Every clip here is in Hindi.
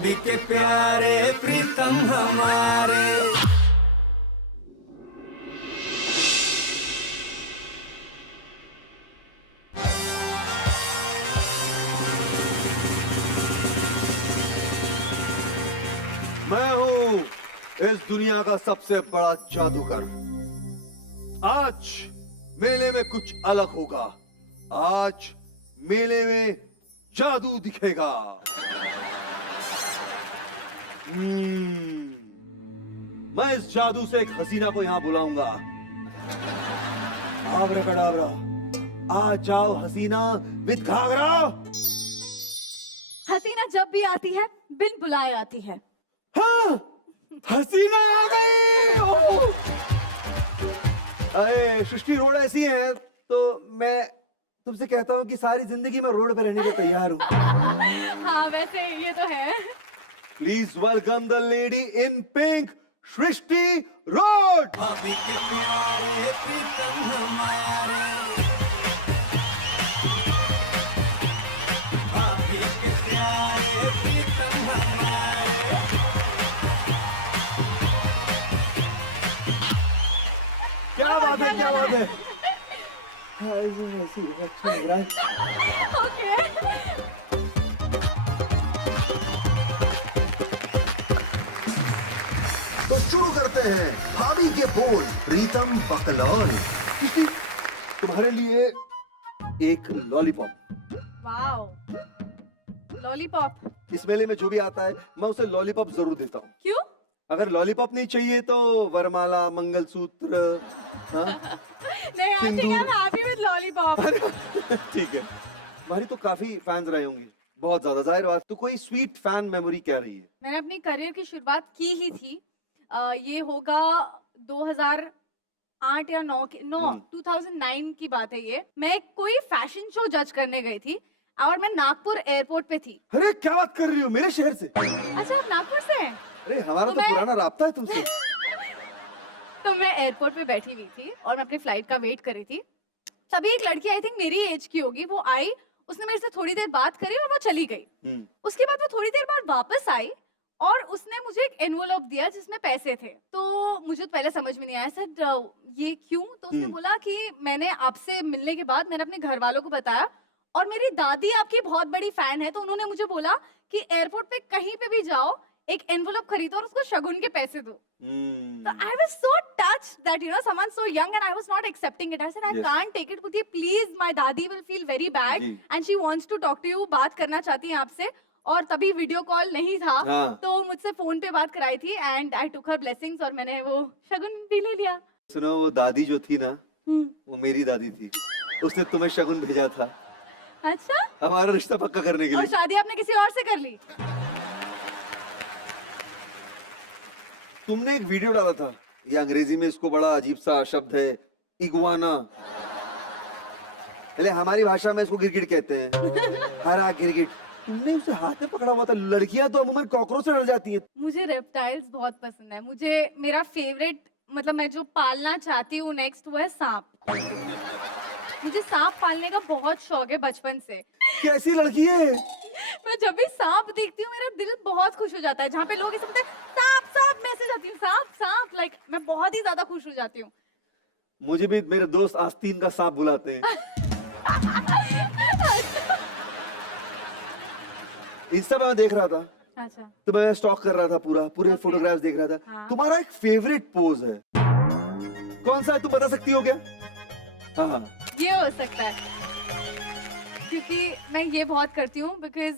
भाभी के प्यारे प्रीतम हमारे। मैं हूं इस दुनिया का सबसे बड़ा जादूगर। आज मेले में कुछ अलग होगा। आज मेले में जादू दिखेगा। मैं इस जादू से एक हसीना को यहां बुलाऊंगा। आब्राकडाब्रा, आ जाओ हसीना विद घाघरा। हसीना जब भी आती है बिन बुलाए आती है। हाँ, हसीना आ गई। अरे सृष्टि रोड ऐसी है तो मैं तुमसे कहता हूँ कि सारी जिंदगी मैं रोड पे रहने को तैयार हूँ। हाँ वैसे ये तो है। Please welcome the lady in pink, Srishti road. भाभी के प्यारे प्रीतम हमारे। भाभी के प्यारे प्रीतम हमारे। क्या बात है, क्या बात है। ऐसी अच्छा लग रहा है। ओके। तो शुरू करते हैं भाभी के बोल प्रीतम बकलौल। सृष्टि, तुम्हारे लिए एक लॉलीपॉप। Wow, lollipop. इस मेले में जो भी आता है मैं उसे लॉलीपॉप जरूर देता हूँ। क्यों? अगर लॉलीपॉप नहीं चाहिए तो वरमाला, मंगलसूत्र। हाँ? नहीं, I think I am happy with lollipop. ठीक है। तुम्हारी तो काफी फैंस रहे होंगे, बहुत ज्यादा। जाहिर बात। तो कोई स्वीट फैन मेमोरी क्या रही है? मैंने अपनी करियर की शुरुआत की ही थी। ये होगा 2008 या 9 2009 की बात है ये। मैं कोई फैशन शो जज करने गई थी और मैं नागपुर एयरपोर्ट पे थी। अरे क्या बात कर रही हो, मेरे शहर से? अच्छा, आप नागपुर से हैं? अरे हमारा तो पुराना राब्ता है तुमसे। तो मैं एयरपोर्ट पे बैठी हुई थी और मैं अपनी फ्लाइट का वेट कर रही थी। तभी एक लड़की, आई थिंक मेरी एज की होगी, वो आई। उसने मेरे से थोड़ी देर बात करी और वो चली गई। उसके बाद वो थोड़ी देर बाद वापस आई और उसने मुझे एक एनवलप दिया जिसमें पैसे थे। तो मुझे तो पहले समझ में नहीं आया, सर ये क्यों? तो उसने बोला कि मैंने आपसे मिलने के बाद मैंने अपने घर वालों को बताया और मेरी दादी आपकी बहुत बड़ी फैन है, तो उन्होंने मुझे बोला कि एयरपोर्ट पे कहीं पे भी जाओ एक एनवलप खरीदो और उसको शगुन के पैसे दो। So I was so touched that someone so young and I was not accepting it. I said I can't take it. Putty, please, my dadi will feel very bad and she wants to talk to you. बात करना चाहती है आपसे। और तभी वीडियो कॉल नहीं था, तो मुझसे फोन पे बात कराई थी and I took her blessings और मैंने वो शगुन भी ले लिया। सुनो, वो दादी जो थी ना, वो मेरी दादी थी। उसने तुम्हें शगुन भेजा था। अच्छा? हमारा रिश्ता पक्का करने के लिए। और शादी आपने किसी और से कर ली? तुमने एक वीडियो डाला था, ये अंग्रेजी में इसको बड़ा अजीब सा शब्द है, इगुआना। पहले हमारी भाषा में इसको गिरगिट कहते हैं। हरा गिरगिट। तुमने उसे हाथ में पकड़ा हुआ था। लड़कियां तो अमूमन कॉकरोच से डर जाती हैं। मुझे रेप्टाइल्स बहुत पसंद है। मुझे मेरा फेवरेट, मतलब मैं जो पालना चाहती हूँ नेक्स्ट, वो है सांप। मुझे सांप पालने का बहुत शौक है बचपन से। कैसी लड़की है? मैं जब भी सांप देखती हूँ मेरा दिल बहुत खुश हो जाता है। जहाँ पे लोग ऐसे बोलते हैं सांप सांप, मैं ऐसे जाती हूँ सांप सांप, लाइक मैं बहुत ही ज्यादा खुश हो जाती हूँ। मुझे भी मेरे दोस्त आस्तीन का सांप बुलाते हैं। इंस्टा पे मैं देख रहा था। अच्छा। तो मैं स्टॉक कर रहा था, पूरे फोटोग्राफ्स देख रहा था। तुम्हारा एक फेवरेट पोज है, कौन सा है? तुम बता सकती हो क्या? हाँ, ये हो सकता है क्योंकि मैं ये बहुत करती हूँ बिकॉज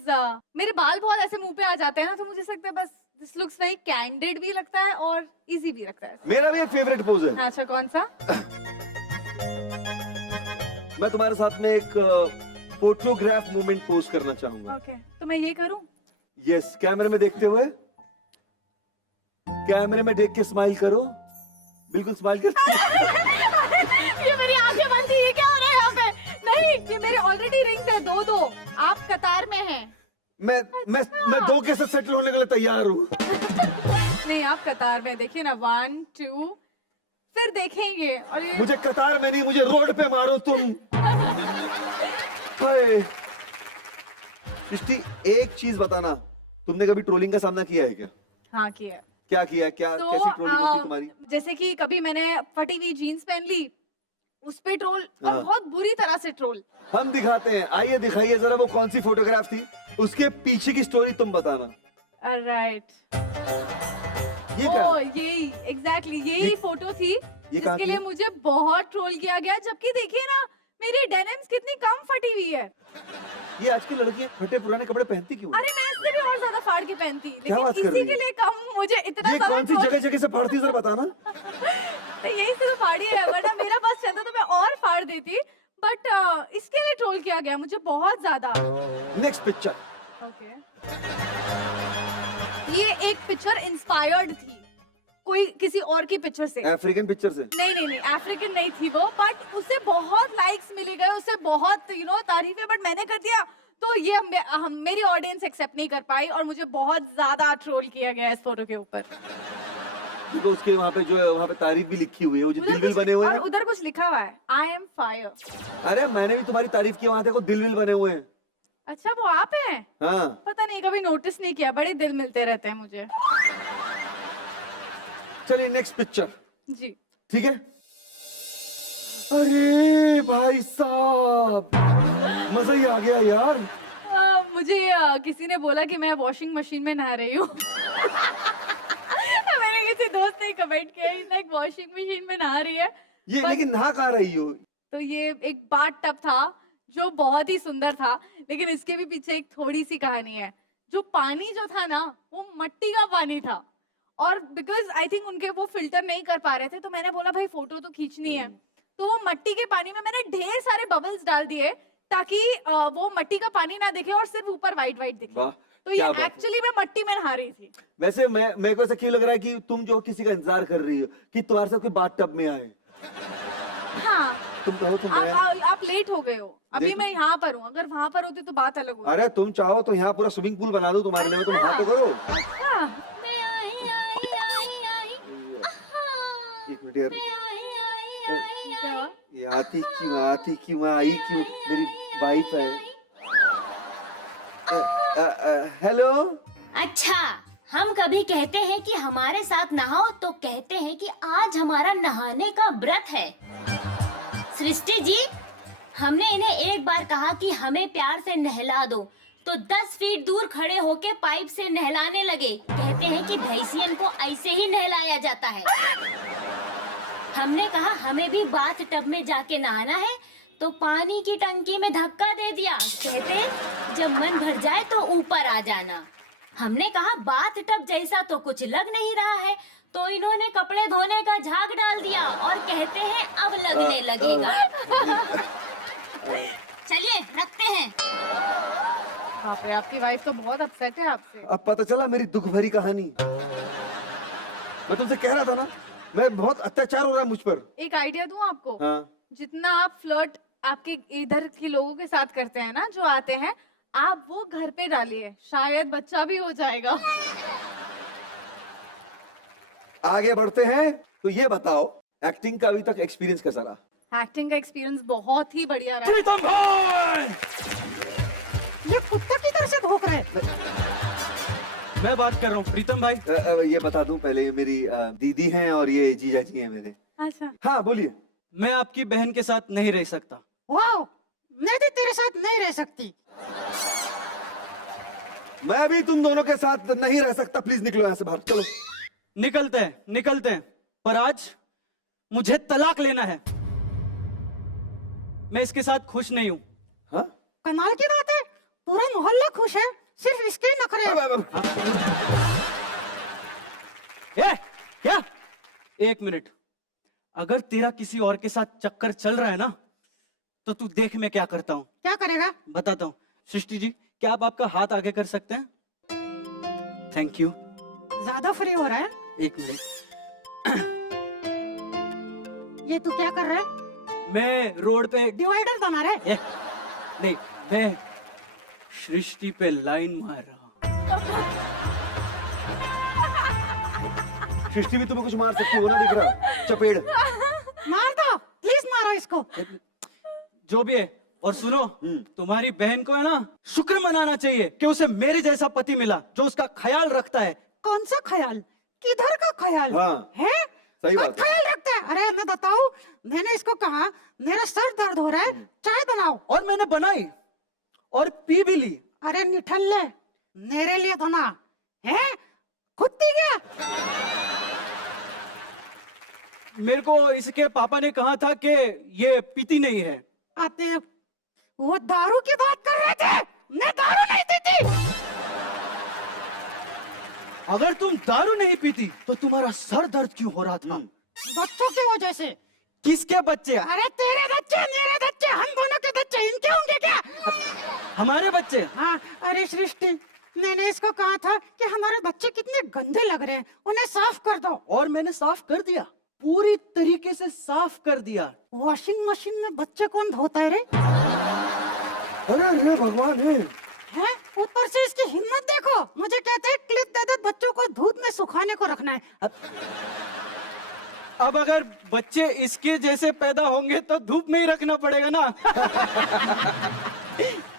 मेरे बाल बहुत ऐसे मुंह पे आ जाते हैं ना, तो मुझे लगता है बस दिस लुक्स वेरी कैंडिड भी लगता है और इजी भी लगता है। मेरा भी एक फेवरेट पोज है। अच्छा, कौन सा? मैं तुम्हारे साथ में एक फोटोग्राफ मोमेंट पोस्ट करना चाहूंगा। ओके, तो मैं ये करूं? यस, कैमरे में देखते हुए, कैमरे में देख के स्माइल करो। बिल्कुल स्माइल कर। ये मेरी आंखें बंद थी, ये क्या हो रहा है यहाँ पे? नहीं, ये मेरे ऑलरेडी रिंग्स है दो। आप कतार में हैं। मैं दो के साथ सेटल होने के लिए तैयार हूँ। नहीं, आप कतार में देखिए ना, 1 2 फिर देखेंगे। और ये मुझे कतार में नहीं, मुझे रोड पे मारो तुम। हाय सृष्टि, एक चीज बताना, तुमने कभी ट्रोलिंग का सामना किया है क्या? हाँ किया है। क्या किया है? क्या तो कैसी ट्रोलिंग होती है तुम्हारी? जैसे कि कभी मैंने फटी हुई जीन्स पहन ली, उस पे ट्रोल, और हाँ। बहुत बुरी तरह से ट्रोल। हम दिखाते हैं, आइए दिखाइए जरा वो कौन सी फोटोग्राफ थी, उसके पीछे की स्टोरी तुम बताना। राइट, ये क्या? यही एग्जैक्टली यही फोटो थी कहाँ जिसके की लिए है? मुझे बहुत ट्रोल किया गया, जबकि देखिए ना मेरी डेनिम्स कितनी कम फटी हुई है। ये आज की लड़कियां फटे पुराने कपड़े पहनती क्यों? अरे मैं इससे भी और ज्यादा फाड़ के पहनती, क्या बात लेकिन कर रही इसी के है? लिए कम मुझे इतना ये ज्यादा कौन सी troll- जगह जगह से फाड़ती जरा बताना। तो यही से तो फाड़ी है, वरना मेरा बस चलता तो मैं और फाड़ देती, बट इसके लिए ट्रोल किया गया मुझे बहुत ज्यादा। Next picture. ओके, ये एक पिक्चर इंस्पायर्ड थी कोई किसी और की पिक्चर से। अफ्रीकन पिक्चर से? नहीं अफ्रीकन नहीं थी वो, बट उससे बहुत लाइक्स मिले गए, उससे बहुत तारीफें, बट मैंने कर दिया तो ये मेरी ऑडियंस एक्सेप्ट नहीं कर पाई और मुझे बहुत ज्यादा ट्रोल किया गया इस फोटो के ऊपर। तो उसके वहाँ पे जो है वहाँ पे तारीफ भी लिखी हुई है, वो जो दिल बने हुए हैं। और उधर कुछ लिखा हुआ है, आई एम फायर। अरे मैंने भी तुम्हारी तारीफ की, वहाँ देखो दिल बने हुए हैं। अच्छा वो आप हैं? हाँ। पता नहीं, कभी नोटिस नहीं किया, बड़े दिल मिलते रहते हैं मुझे। चलिए नेक्स्ट पिक्चर। जी ठीक है। अरे भाई साहब, मजा ही आ गया यार। मुझे किसी ने बोला कि मैं वॉशिंग मशीन में नहा रही हूँ। मैंने किसी दोस्त ने कमेंट किया लाइक वॉशिंग मशीन में नहा रही है। ये लेकिन नहा कहाँ रही हो? तो ये एक बाथ टब था जो बहुत ही सुंदर था, लेकिन इसके भी पीछे एक थोड़ी सी कहानी है। जो पानी जो था ना वो मिट्टी का पानी था, और बिकॉज आई थिंक उनके वो फिल्टर नहीं कर पा रहे थे, तो मैंने बोला भाई फोटो तो खींचनी है, तो वो मिट्टी के पानी में मैंने ढेर सारे बबल्स डाल दिए ताकि वो मिट्टी का पानी ना दिखे और सिर्फ ऊपर वाइट वाइट दिखे। तो ये एक्चुअली मैं मिट्टी में नहा रही थी। वैसे मेरे को ऐसा क्यों लग रहा है कि तुम जो किसी का इंतजार कर रही हो कि तुम्हारे साथ कोई बाथ टब में आए। हाँ, तुम कहो तो आप लेट हो गए हो, अभी मैं यहाँ पर हूँ, अगर वहाँ पर होती तो बात अलग होती। अरे तुम चाहो तो यहाँ पूरा स्विमिंग पूल बना दो तुम्हारे लिए, तुम वहाँ तो करो। एक मिनट यार, ये आती क्यों आई क्यों? मेरी वाइफ है। हेलो। अच्छा, हम कभी कहते हैं कि हमारे साथ नहाओ तो कहते हैं कि आज हमारा नहाने का व्रत है। सृष्टि जी, हमने इन्हें एक बार कहा कि हमें प्यार से नहला दो, तो 10 फीट दूर खड़े होके पाइप से नहलाने लगे। कहते हैं कि भैंसियन को ऐसे ही नहलाया जाता है। हमने कहा हमें भी बाथ टब में जाके नहाना है, तो पानी की टंकी में धक्का दे दिया। कहते जब मन भर जाए तो ऊपर आ जाना। हमने कहा बाथ टब जैसा तो कुछ लग नहीं रहा है, तो इन्होंने कपड़े धोने का झाग डाल दिया और कहते हैं अब लगने लगेगा। चलिए रखते हैं। बाप रे, आपकी वाइफ तो बहुत अपसेट है आपसे। अब पता चला मेरी दुख भरी कहानी। मैं तुमसे कह रहा था ना, मैं बहुत अत्याचार हो रहा है मुझ पर। एक आइडिया दूं आपको? हाँ। जितना आप फ्लर्ट आपके इधर के लोगों के साथ करते हैं ना, जो आते हैं, आप वो घर पे डालिए, शायद बच्चा भी हो जाएगा। आगे बढ़ते हैं, तो ये बताओ एक्टिंग का अभी तक एक्सपीरियंस कैसा रहा? एक्टिंग का एक्सपीरियंस बहुत ही बढ़िया रहा। प्रीतम भाई, ये कुत्ता किधर से भौंक रहा है? मैं बात कर रहा हूँ प्रीतम भाई। ये बता दूं पहले, ये मेरी दीदी हैं और ये जीजा जी हैं मेरे। अच्छा। हाँ बोलिए। मैं आपकी बहन के साथ नहीं रह सकता। वाह, मैं भी तेरे साथ नहीं रह सकती। मैं भी तुम दोनों के साथ नहीं रह सकता, प्लीज निकलो यहाँ से बाहर, चलो। निकलते हैं, पर आज मुझे तलाक लेना है। मैं इसके साथ खुश नहीं हूँ। हाँ? कमाल की बात है, पूरा मोहल्ला खुश है, सिर्फ इसके नखरे। क्या? एक मिनट, अगर तेरा किसी और के साथ चक्कर चल रहा है ना, तो तू देख मैं क्या करता हूँ। क्या करेगा? बताता हूँ। सृष्टि जी, क्या आप आपका हाथ आगे कर सकते हैं? Thank you. ज्यादा फ्री हो रहा है। एक मिनट। ये तू क्या कर रहा है? मैं रोड पे डिवाइडर बना रहा है? नहीं, मैं सृष्टि पे लाइन मार रहा हूँ। सृष्टि भी तुम्हें कुछ मार सकती हो ना, दिख रहा चपेड़। मार दो, प्लीज मारो इसको। जो भी है, और सुनो, तुम्हारी बहन को है ना शुक्र मनाना चाहिए कि उसे मेरे जैसा पति मिला जो उसका ख्याल रखता है। कौन सा ख्याल? किधर का ख्याल? हाँ, है? सही बात है। ख्याल रखता है? अरे मैं बताऊं, मैंने इसको कहा मेरा सर दर्द हो रहा है, चाय बनाओ, और मैंने बनाई और पी भी ली। अरे निठल्ले, मेरे लिए तो ना है, खुद पी गया। मेरे को इसके पापा ने कहा था कि ये पीती नहीं है। आते वो दारू की बात कर रहे थे, मैं दारू नहीं पीती। अगर तुम दारू नहीं पीती तो तुम्हारा सर दर्द क्यों हो रहा था? बच्चों की वजह से। किसके बच्चे? अरे तेरे बच्चे, मेरे बच्चे, हम दोनों के बच्चे, इनके होंगे क्या? हमारे बच्चे? हाँ, अरे सृष्टि, मैंने इसको कहा था कि हमारे बच्चे कितने गंदे लग रहे हैं, उन्हें साफ कर दो। और मैंने साफ कर दिया, पूरी तरीके से साफ कर दिया। वॉशिंग मशीन में बच्चे कौन धोता है रे? अरे अरे भगवान है। हैं? ऊपर से इसकी हिम्मत देखो, मुझे कहते हैं क्लिप दे दे, बच्चों को धूप में सुखाने को रखना है। अब अगर बच्चे इसके जैसे पैदा होंगे तो धूप में ही रखना पड़ेगा ना।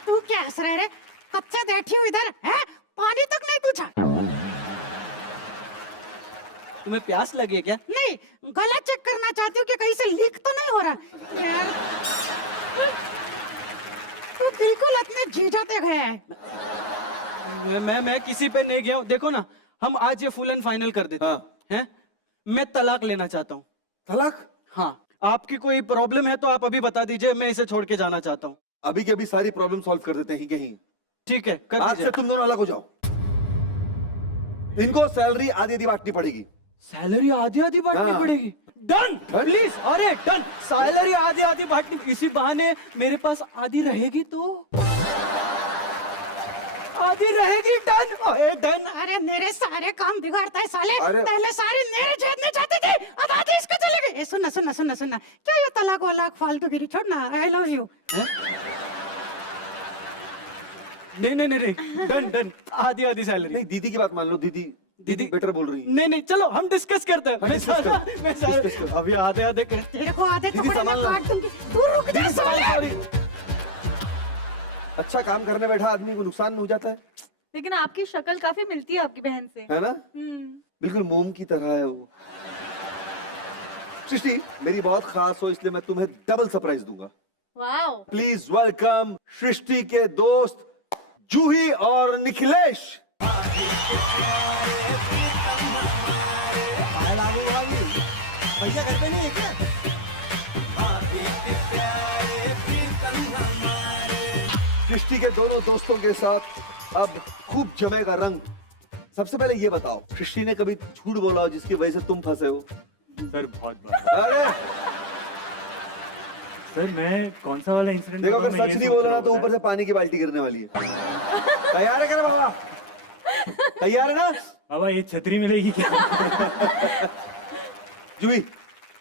तू क्या हंस रहा है रे? कब से बैठी हूँ इधर, है? पानी तक नहीं पूछा। तुम्हें प्यास लगी है क्या? नहीं, गला चेक करना चाहती हूँ कि कहीं से लीक तो नहीं हो रहा। यार, तू बिल्कुल अपने जीजा पे गया है। मैं किसी पे नहीं गया हूँ। देखो ना, हम आज ये फुल एंड फाइनल कर देते हैं। मैं तलाक लेना चाहता हूँ। तलाक? हाँ, आपकी कोई प्रॉब्लम है तो आप अभी बता दीजिए, मैं इसे छोड़ के जाना चाहता हूँ। अभी के अभी सारी प्रॉब्लम सॉल्व कर देते हैं कहीं। ठीक है, कर आज दीजिए। से तुम दोनों अलग हो जाओ। इनको सैलरी आधी आधी बांटनी पड़ेगी। सैलरी आधी आधी बांटनी हाँ। पड़ेगी? Done, please. अरे डन, सैलरी आधी आधी बांटनी। इसी बहाने मेरे पास आधी रहेगी तो आधी रहेगी। Done, done. अरे मेरे सारे काम बिगाड़ता है साले। अरे- पहले सारे मेरे जेब में जाते थे, अब आधे इसको चले गए। ए, सुनना सुनना सुनना सुनना, क्या ये तलाक वलाक फालतू गिरी छोड़ना। I love you. नहीं नहीं नहीं, डन डन, आधी आधी सैलरी। नहीं, दीदी की बात मान लो। दीदी दीदी बेटर बोल रही है। नहीं नहीं, चलो हम डिस्कस करते हैं। मैं discuss सारा- करो, मैं सारा- discuss करो। अभी आधे आधे कर। तेरे को आधे दीदी कपड़े में संभाल लो। काट दूंगी। तू रुक जा साले। अच्छा काम करने बैठा आदमी को नुकसान हो जाता है, लेकिन आपकी शक्ल काफी मिलती है आपकी बहन से। है ना? बिल्कुल मोम की तरह है वो। सृष्टि मेरी बहुत खास हो, इसलिए मैं तुम्हें डबल सरप्राइज दूंगा। वाओ। प्लीज वेलकम सृष्टि के दोस्त जूही और निखिलेश। भैया घर पे नहीं है क्या? सृष्टि के दोनों दोस्तों के साथ अब खूब जमेगा रंग। सबसे पहले ये बताओ, सृष्टि ने कभी झूठ बोला हो जिसकी वजह से तुम फंसे हो? सर बहुत बार। अरे सर मैं कौन सा वाला इंसिडेंट? देखो, अगर सच नहीं बोला ना तो ऊपर से पानी की बाल्टी गिरने वाली है। तैयार है क्या बाबा? तैयार है ना? बाबा ये छतरी मिलेगी क्या? जूही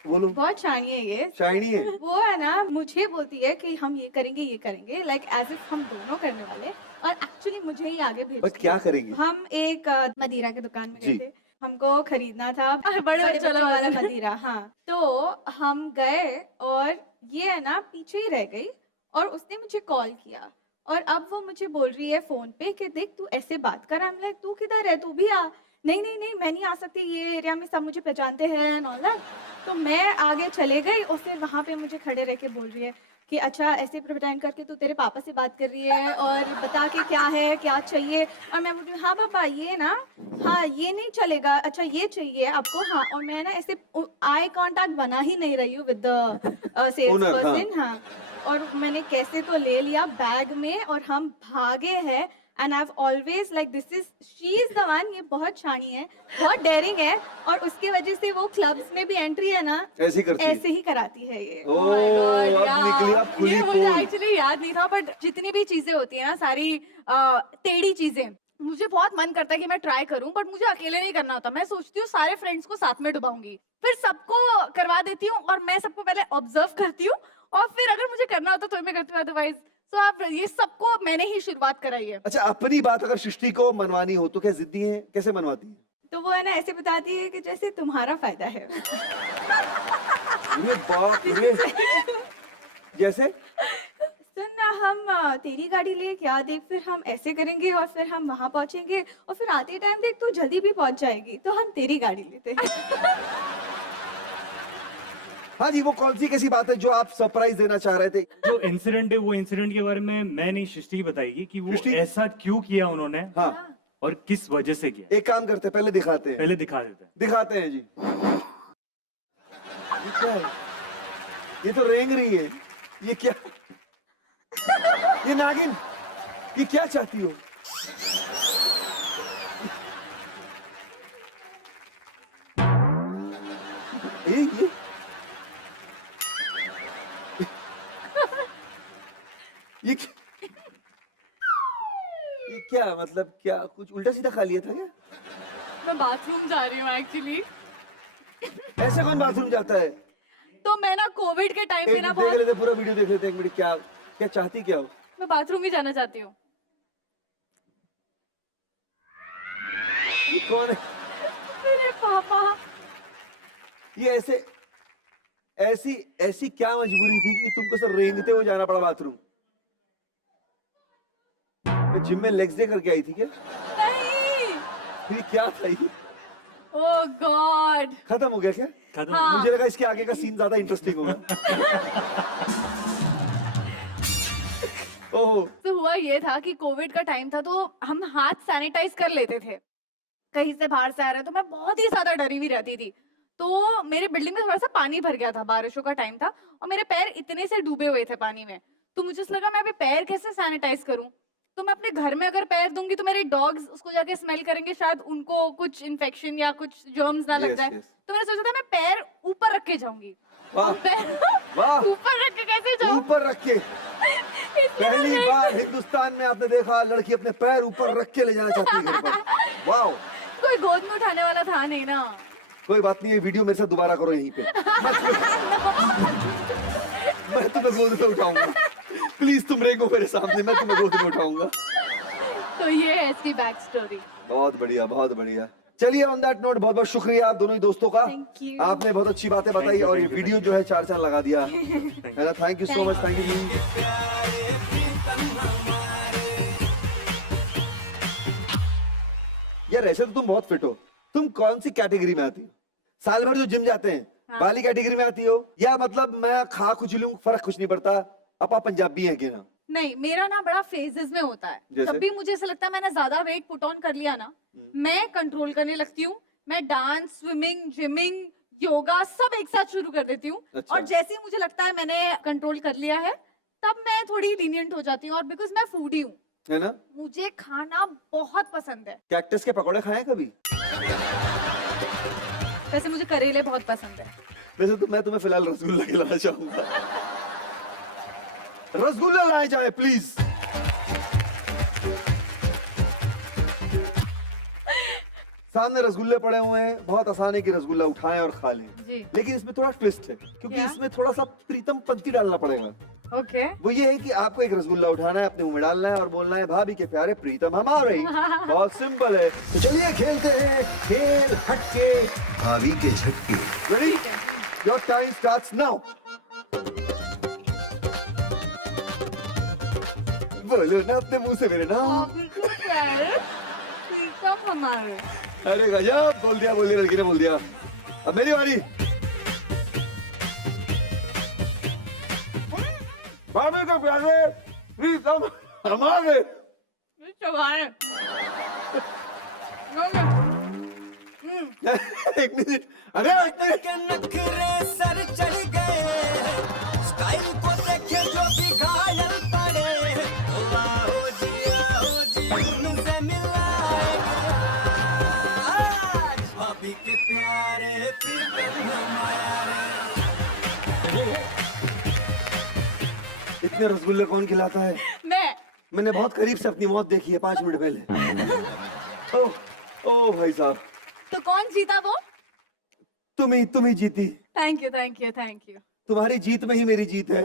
बोलो। बहुत शानी है ये। शाइनी है। वो है ना, मुझे बोलती है कि हम ये करेंगे, लाइक एज इफ हम दोनों करने वाले, और एक्चुअली मुझे ही आगे भेज। बट क्या करेंगे? हम एक मदिरा के दुकान में गए जी। थे, हमको खरीदना था बड़े बच्चों वाला मदिरा। हाँ, तो हम गए और ये है ना पीछे ही रह गई, और उसने मुझे कॉल किया, और अब वो मुझे बोल रही है फोन पे कि देख तू ऐसे बात कर। I'm like, तू किधर है, तू भी आ। नहीं नहीं नहीं, मैं नहीं आ सकती, ये एरिया में सब मुझे पहचानते हैं एंड ऑल दैट। तो मैं आगे चले गई, और फिर वहाँ पे मुझे खड़े रह के बोल रही है कि अच्छा ऐसे प्रिटेंड करके तू तेरे पापा से बात कर रही है, और बता के क्या है, क्या चाहिए। और मैं बोल रही हूँ हाँ पापा ये ना, हाँ ये नहीं चलेगा, अच्छा ये चाहिए आपको। हाँ, और मैं ना ऐसे आई कांटेक्ट बना ही नहीं रही हूँ with the sales Owner, person. हाँ, और मैंने कैसे तो ले लिया बैग में, और हम भागे हैं। And I have always like this is, she is the one. ये बहुत शानी है, बहुत डेयरिंग है, और उसके वजह से वो क्लब्स में भी एंट्री है ना ऐसे ही करती है। ऐसे ही कराती है ये। ओह, Oh my God, अब यार, निकली अब खुली ये मुझे पोल। एक्चुअली याद नहीं था, बट जितनी भी चीजें होती है ना सारी टेढ़ी चीजें, मुझे बहुत मन करता है कि मैं ट्राई करूं, बट मुझे अकेले नहीं करना होता। मैं सोचती हूँ सारे फ्रेंड्स को साथ में डुबाऊंगी, फिर सबको करवा देती हूँ, और मैं सबको पहले ऑब्जर्व करती हूँ, और फिर अगर मुझे करना होता तो मैं करती हूँ, अदरवाइज। तो आप ये सबको मैंने ही शुरुआत कराई है। अच्छा, अपनी बात अगर सृष्टि को मनवानी हो तो क्या जिद्दी है? कैसे मनवाती है? तो वो है ना ऐसे बताती है कि जैसे तुम्हारा फायदा है। अरे बाप रे। जैसे? सुन हम तेरी गाड़ी ले क्या देख, फिर हम ऐसे करेंगे और फिर हम वहां पहुंचेंगे और फिर आते टाइम देख तू जल्दी भी पहुंच जाएगी, तो हम तेरी गाड़ी लेते हैं। हाँ जी, वो कौन सी कैसी बात है जो आप सरप्राइज देना चाह रहे थे? जो इंसिडेंट है वो इंसिडेंट के बारे में मैं नहीं, सृष्टि ही बताएगी कि वो सृष्टि? ऐसा क्यों किया उन्होंने हाँ, और किस वजह से किया। एक काम करते हैं, पहले दिखाते हैं। पहले दिखा देते हैं। दिखाते हैं जी। ये क्या है? ये तो रेंग रही है। ये क्या? ये नागिन, ये क्या चाहती हो? ये ये क्या मतलब, क्या कुछ उल्टा सीधा खा लिया था क्या? मैं बाथरूम जा रही हूँ एक्चुअली। ऐसे कौन बाथरूम जाता है? तो मैं ना कोविड के टाइम पे ना देख बहुत, लेते, पूरा वीडियो देख लेते, एक मिनट। क्या क्या चाहती क्या हो? मैं बाथरूम ही जाना चाहती हूँ। ये कौन है? मेरे पापा। ये ऐसे ऐसी ऐसी क्या मजबूरी थी कि तुमको सर रेंगते हुए जाना पड़ा बाथरूम? जिम में लेग्स डे करके आई थी क्या? नहीं। फिर क्या था ये? ओह गॉड। खत्म हो गया क्या? खत्म। हाँ। मुझे लगा इसके आगे का सीन ज्यादा इंटरेस्टिंग होगा। ओह, तो हुआ ये था कि कोविड का टाइम था, तो हम हाथ सैनिटाइज कर लेते थे। कहीं से बाहर से आ रहे हैं, तो मैं बहुत ही ज्यादा डरी हुई रहती थी। तो मेरे बिल्डिंग में थोड़ा सा पानी भर गया था, बारिशों का टाइम था और मेरे पैर इतने से डूबे हुए थे पानी में। तो मुझे लगा मैं अभी पैर कैसे सैनिटाइज करूं। तो मैं अपने घर में अगर पैर दूंगी तो मेरे डॉग्स उसको जाके स्मेल करेंगे, शायद उनको कुछ इन्फेक्शन या कुछ जर्म्स ना लग Yes, जाए। yes. तो मैंने सोचा था मैं पैर ऊपर रख के जाऊंगी। वाह, पैर वाह। ऊपर रख के कैसे जाऊं? ऊपर रख के। इसलिए पहली मैं- बार हिंदुस्तान में आपने देखा लड़की अपने पैर ऊपर रख के ले जाना चाहती है घर पर। वाह, कोई गोद में उठाने वाला था नहीं ना। कोई बात नहीं, ये वीडियो मेरे साथ दोबारा करो यहीं पे। मैं तुम्हें गोद में उठाऊंगा। प्लीज तुम रेंगो मेरे सामने, मैं तुम्हें गोद में उठाऊंगा। तो ये है इसकी बैक स्टोरी। बहुत बढ़िया, बहुत बढ़िया। चलिए, ऑन दैट नोट बहुत बहुत शुक्रिया आप दोनों ही दोस्तों का। Thank you. आपने बहुत अच्छी बातें बताई Thank you, और ये thank you, वीडियो thank जो है 4 चांद लगा दिया है ना। Thank you so much, thank you जी। यार ऐसे तो तुम बहुत फिट हो। तुम कौन सी कैटेगरी में आती हो? साल भर जो जिम जाते हैं वाली कैटेगरी में आती हो, या मतलब मैं खा कुछ लूं फर्क कुछ नहीं पड़ता, आप पंजाबी हैं कि ना? नहीं, मेरा ना बड़ा फेजेस में होता है। जैसे? जब भी मुझे ऐसा लगता है मैंने ज्यादा वेट पुट ऑन कर लिया ना, मैं कंट्रोल करने लगती हूँ। मैं डांस, स्विमिंग, जिमिंग, योगा सब एक साथ शुरू कर देती हूँ। अच्छा। और जैसे ही मुझे लगता है मैंने कंट्रोल कर लिया है, तब मैं थोड़ी लीनियंट हो जाती हूँ। और बिकॉज मैं फूडी हूँ, है ना? मुझे खाना बहुत पसंद है। कैक्टस के पकौड़े खाए हैं कभी? वैसे मुझे करेले बहुत पसंद है। वैसे तो मैं तुम्हें फिलहाल रसगुल्ला खिलाना चाहूंगा। रसगुल्ला लाए जाए प्लीज। सामने रसगुल्ले पड़े हुए हैं, बहुत आसान है कि रसगुल्ला उठाएं और खा लें। जी। लेकिन इसमें थोड़ा ट्विस्ट है, क्योंकि क्या? इसमें थोड़ा सा प्रीतम पंक्ति डालना पड़ेगा। ओके। वो ये है कि आपको एक रसगुल्ला उठाना है, अपने मुंह में डालना है और बोलना है भाभी के प्यारे प्रीतम हमारे। बहुत सिंपल है। तो चलिए खेलते हैं खेल हटके भाभी के झटके। Ready? Your time starts now. बोलो ना अपने मुंह से मेरे नाम। प्रीतम हमारे। अरे गजब, बोल दिया लड़की ने बोल दिया। अब मेरी बारी। भाभी का प्यारे प्रीतम हमारे। एक मिनट, अरे के नखरे सर चढ़ गए, स्टाइल को देखे जो भी घायल पड़े। आओ जी उनसे मिलाएंगे आज, भाभी के प्यारे प्रीतम हमारे। इतने रसगुल्ले कौन खिलाता है? मैंने बहुत करीब से अपनी मौत देखी है 5 मिनट पहले। ओह भाई साहब, तो कौन जीता वो? तुम ही जीती। Thank you, thank you, thank you. तुम्हारी जीत में ही मेरी जीत है।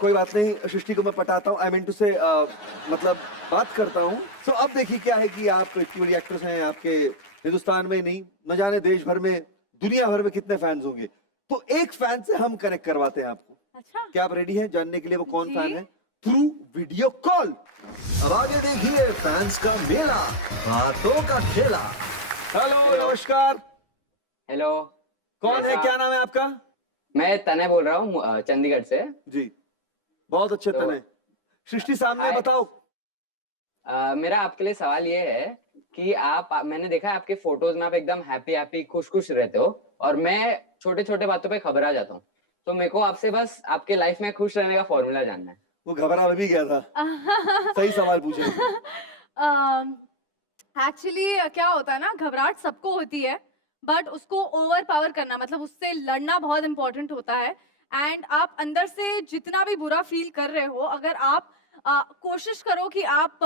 कोई बात नहीं, सृष्टि को मैं पटाता हूँ, आई मीन टू से मतलब बात करता हूँ। सो अब देखिए क्या है कि आप इतनी बड़ी एक्ट्रेस हैं, आपके हिंदुस्तान में नहीं न जाने देश भर में, दुनिया भर में कितने फैंस होंगे। तो एक फैन से हम कनेक्ट करवाते हैं आपको। अच्छा क्या आप रेडी हैं जानने के लिए वो कौन जी। फैन है थ्रू वीडियो कॉल? अब आगे देखिए फैंस का मेला, बातों का खेला। हेलो नमस्कार, हेलो। कौन है, क्या नाम है आपका? मैं तने बोल रहा हूँ चंडीगढ़ से। जी बहुत अच्छे तो- तने। सृष्टि सामने हाय। बताओ। मेरा आपके लिए सवाल ये है कि मैंने देखा है आपके फोटोज में आप एकदम हैप्पी हैप्पी खुश खुश रहते हो, और मैं छोटे छोटे बातों पे घबरा जाता हूँ। तो मेरे को आपसे बस आपके लाइफ में खुश रहने का फॉर्मूला जानना है। वो घबरा भी गया था, सही सवाल पूछे। एक्चुअली क्या होता है ना, घबराहट सबको होती है, बट उसको ओवर पावर करना, मतलब उससे लड़ना बहुत इंपॉर्टेंट होता है। एंड आप अंदर से जितना भी बुरा फील कर रहे हो, अगर आप कोशिश करो कि आप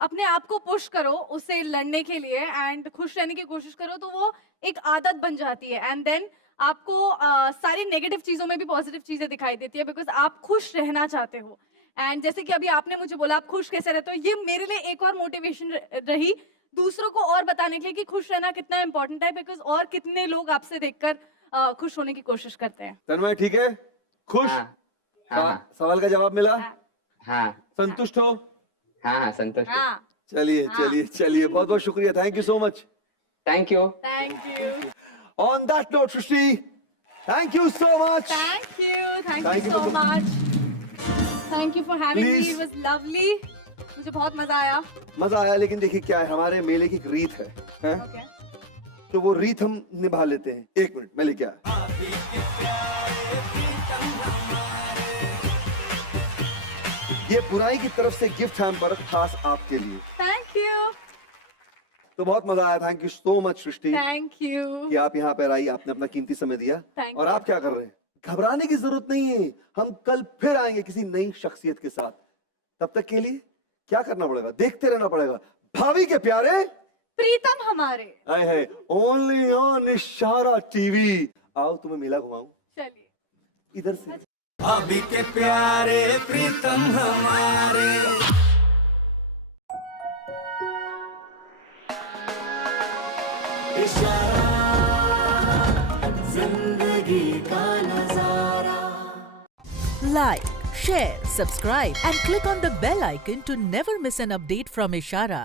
अपने आप को पुश करो उससे लड़ने के लिए एंड खुश रहने की कोशिश करो, तो वो एक आदत बन जाती है। एंड देन आपको सारी नेगेटिव चीजों में भी पॉजिटिव चीजें दिखाई देती है, बिकॉज आप खुश रहना चाहते हो। एंड जैसे कि अभी आपने मुझे बोला आप खुश कैसे रहते हो, ये मेरे लिए एक और मोटिवेशन रही दूसरों को और बताने के लिए कि खुश रहना कितना इंपॉर्टेंट है, बिकॉज और कितने लोग आपसे देखकर खुश होने की कोशिश करते हैं। तन्मय ठीक है, खुश? हाँ हाँ सवाल का जवाब मिला? हाँ संतुष्ट हो? हाँ संतोष। हाँ, चलिए चलिए चलिए, बहुत बहुत शुक्रिया, thank you so much. Thank you. Thank you, on that note Srishti, thank you so much. Thank Thank you you so for- much, thank you for having me, Please. It was lovely, मुझे बहुत मजा आया। मजा आया, लेकिन देखिए क्या है, हमारे मेले की एक रीत है, हैं? ओके तो वो रीत हम निभा लेते हैं। एक मिनट, मैं लेके आया। ये बुराई की तरफ से गिफ्ट हैम्पर खास आपके लिए। थैंक यू, तो बहुत मजा आया, thank you so much Srishti thank you. कि आप यहाँ पर आई, आपने अपना कीमती समय दिया। Thank और you. आप क्या कर रहे हैं, घबराने की जरूरत नहीं है, हम कल फिर आएंगे किसी नई शख्सियत के साथ। तब तक के लिए क्या करना पड़ेगा, देखते रहना पड़ेगा भाभी के प्यारे प्रीतम हमारे। आए है ओनली ऑन इशारा टीवी। आओ तुम्हें मेला घुमाऊं, चलिए, इधर से। भाभी के प्यारे प्रीतम हमारे। इशारा जिंदगी का नजारा। Like, share, subscribe and click on the bell icon to never miss an update from Ishara.